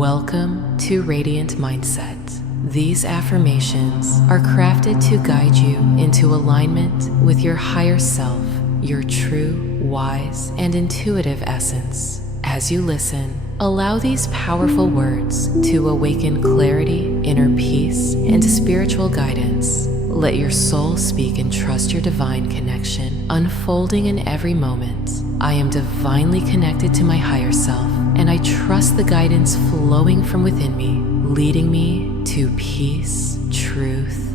Welcome to Radiant Mindset. These affirmations are crafted to guide you into alignment with your higher self, your true, wise, and intuitive essence. As you listen, allow these powerful words to awaken clarity, inner peace, and spiritual guidance. Let your soul speak and trust your divine connection, unfolding in every moment. I am divinely connected to my higher self, and I trust the guidance flowing from within me, leading me to peace, truth,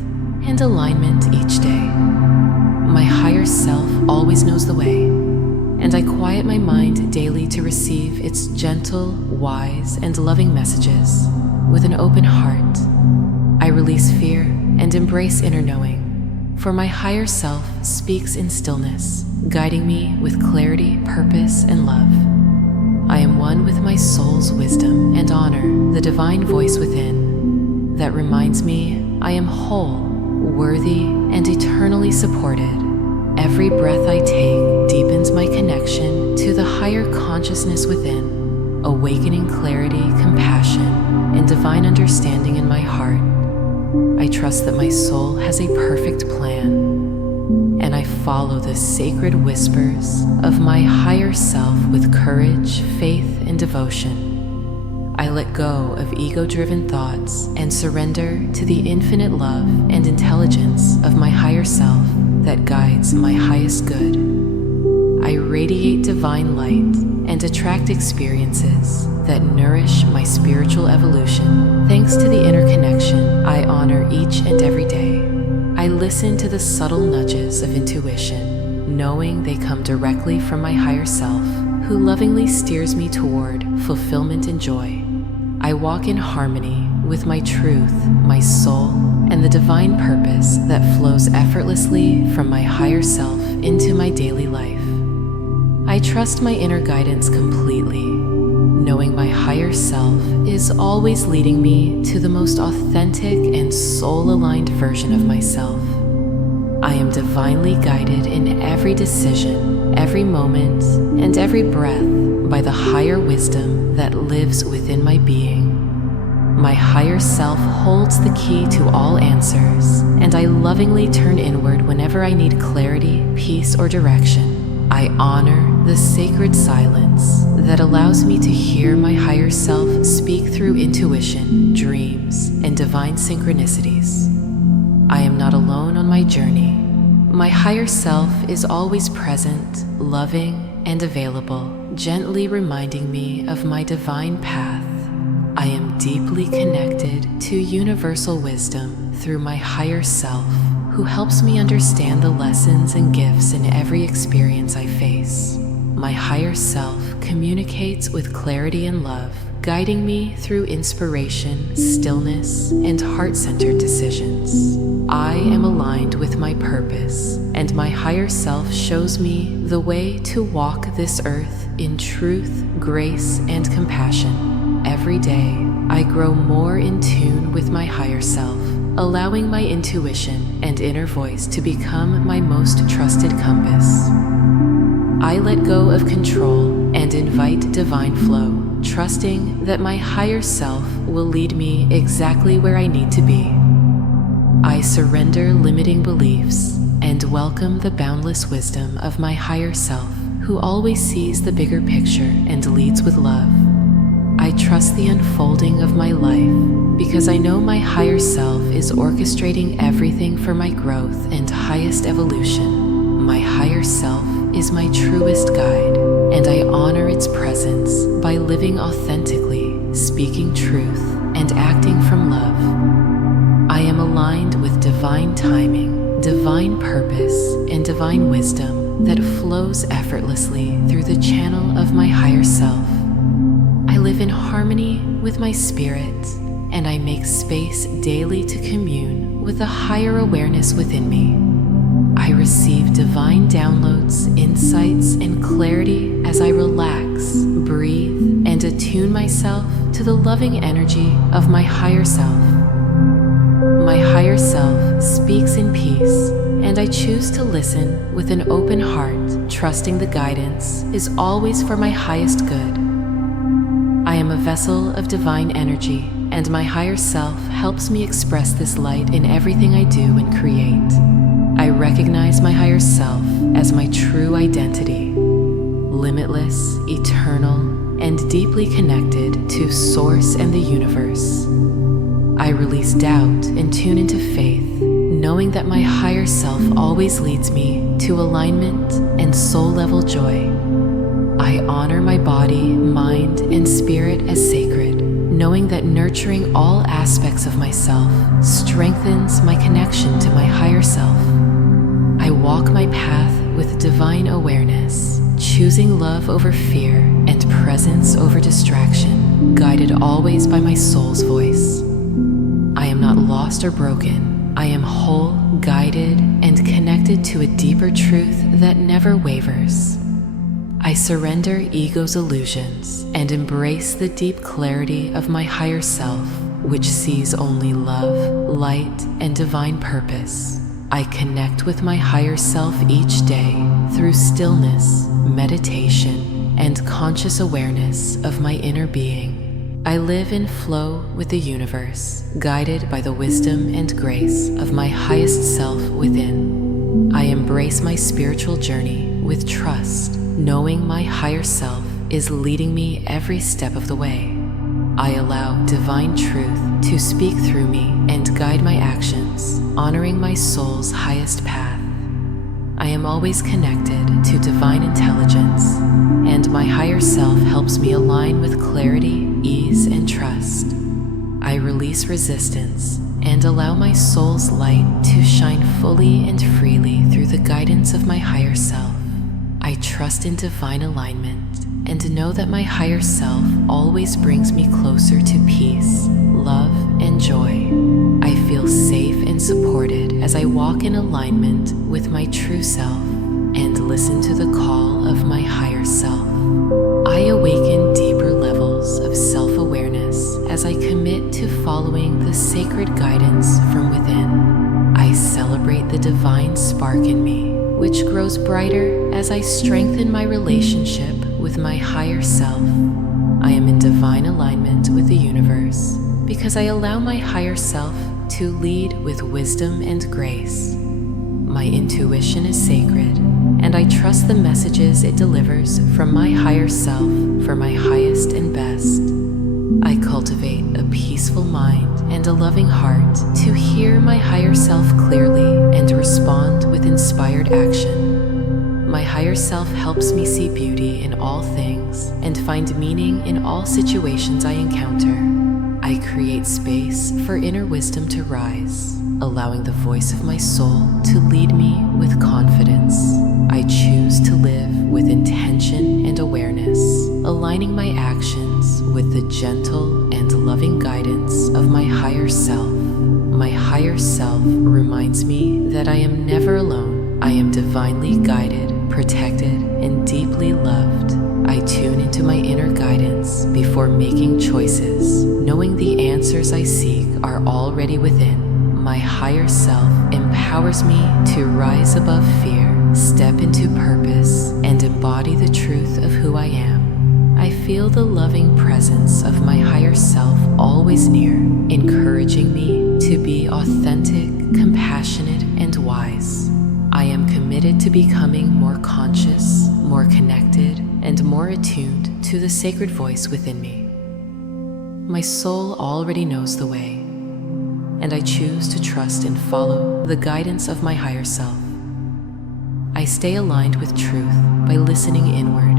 and alignment each day. My higher self always knows the way, and I quiet my mind daily to receive its gentle, wise, and loving messages. With an open heart, I release fear and embrace inner knowing, for my higher self speaks in stillness, guiding me with clarity, purpose, and love. I am one with my soul's wisdom and honor the divine voice within that reminds me I am whole, worthy, and eternally supported. Every breath I take deepens my connection to the higher consciousness within, awakening clarity, compassion, and divine understanding in my heart. I trust that my soul has a perfect plan, and I follow the sacred whispers of my higher self with courage, faith, and devotion. I let go of ego-driven thoughts and surrender to the infinite love and intelligence of my higher self that guides my highest good. I radiate divine light and attract experiences that nourish my spiritual evolution. Thanks to the inner connection I honor each and every day, I listen to the subtle nudges of intuition, knowing they come directly from my higher self, who lovingly steers me toward fulfillment and joy. I walk in harmony with my truth, my soul, and the divine purpose that flows effortlessly from my higher self into my daily life. I trust my inner guidance completely, knowing my higher self is always leading me to the most authentic and soul-aligned version of myself. I am divinely guided in every decision, every moment, and every breath by the higher wisdom that lives within my being. My higher self holds the key to all answers, and I lovingly turn inward whenever I need clarity, peace, or direction. I honor the sacred silence that allows me to hear my higher self speak through intuition, dreams, and divine synchronicities. I am not alone on my journey. My higher self is always present, loving, and available, gently reminding me of my divine path. I am deeply connected to universal wisdom through my higher self, who helps me understand the lessons and gifts in every experience I face. My higher self communicates with clarity and love, guiding me through inspiration, stillness, and heart-centered decisions. I am aligned with my purpose, and my higher self shows me the way to walk this earth in truth, grace, and compassion. Every day, I grow more in tune with my higher self, allowing my intuition and inner voice to become my most trusted compass. I let go of control and invite divine flow, trusting that my higher self will lead me exactly where I need to be. I surrender limiting beliefs and welcome the boundless wisdom of my higher self, who always sees the bigger picture and leads with love. I trust the unfolding of my life because I know my higher self is orchestrating everything for my growth and highest evolution. My higher self is my truest guide, and I honor its presence by living authentically, speaking truth, and acting from love. I am aligned with divine timing, divine purpose, and divine wisdom that flows effortlessly through the channel of my higher self. I live in harmony with my spirit, and I make space daily to commune with the higher awareness within me. I receive divine downloads, insights, and clarity as I relax, breathe, and attune myself to the loving energy of my higher self. My higher self speaks in peace, and I choose to listen with an open heart, trusting the guidance is always for my highest good. I I am a vessel of divine energy, and my higher self helps me express this light in everything I do and create. I recognize my higher self as my true identity, limitless, eternal, and deeply connected to Source and the universe. I release doubt and tune into faith, knowing that my higher self always leads me to alignment and soul-level joy. I honor my body, mind, and spirit as sacred, knowing that nurturing all aspects of myself strengthens my connection to my higher self. I walk my path with divine awareness, choosing love over fear and presence over distraction, guided always by my soul's voice. I am not lost or broken. I am whole, guided, and connected to a deeper truth that never wavers. I surrender ego's illusions and embrace the deep clarity of my higher self, which sees only love, light, and divine purpose. I connect with my higher self each day through stillness, meditation, and conscious awareness of my inner being. I live in flow with the universe, guided by the wisdom and grace of my highest self within. I embrace my spiritual journey with trust, knowing my higher self is leading me every step of the way. I allow divine truth to speak through me and guide my actions, honoring my soul's highest path. I am always connected to divine intelligence, and my higher self helps me align with clarity, ease, and trust. I release resistance and allow my soul's light to shine fully and freely through the guidance of my higher self. I trust in divine alignment and know that my higher self always brings me closer to peace, love, and joy. I feel safe and supported as I walk in alignment with my true self and listen to the call of my higher self. I awaken deeper levels of self-awareness as I commit to following the sacred guidance from within. I celebrate the divine spark in me, which grows brighter as I strengthen my relationship with my higher self. I am in divine alignment with the universe because I allow my higher self to lead with wisdom and grace. My intuition is sacred, and I trust the messages it delivers from my higher self for my highest and best. I cultivate a peaceful mind and a loving heart to hear my higher self clearly and respond with inspired action. My higher self helps me see beauty in all things and find meaning in all situations I encounter. I create space for inner wisdom to rise, allowing the voice of my soul to lead me with confidence. I choose to live with intention and awareness, aligning my actions with the gentle and loving guidance of my higher self. My higher self reminds me that I am never alone. I am divinely guided, protected, and deeply loved. I tune into my inner guidance before making choices, knowing the answers I seek are already within. My higher self empowers me to rise above fear, step into purpose, and embody the truth of who I am. I feel the loving presence of my higher self always near, encouraging me to be authentic, compassionate, and wise. I am committed to becoming more conscious, more connected, and more attuned to the sacred voice within me. My soul already knows the way, and I choose to trust and follow the guidance of my higher self. I stay aligned with truth by listening inward,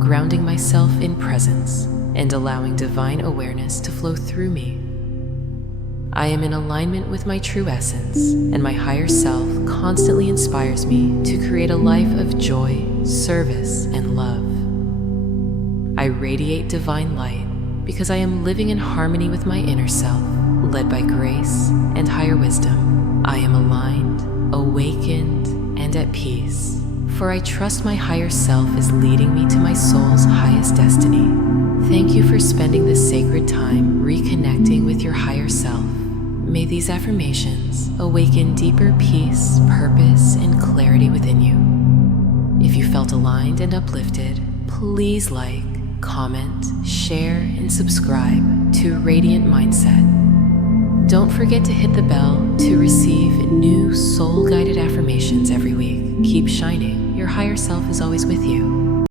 grounding myself in presence, and allowing divine awareness to flow through me. I am in alignment with my true essence, and my higher self constantly inspires me to create a life of joy, service, and love. I radiate divine light because I am living in harmony with my inner self, led by grace and higher wisdom. I am aligned, awakened, and at peace, for I trust my higher self is leading me to my soul's highest destiny. Thank you for spending this sacred time reconnecting with your higher self. May these affirmations awaken deeper peace, purpose, and clarity within you. If you felt aligned and uplifted, please like, comment, share, and subscribe to Radiant Mindset. Don't forget to hit the bell to receive new soul-guided affirmations every week. Keep shining. Your higher self is always with you.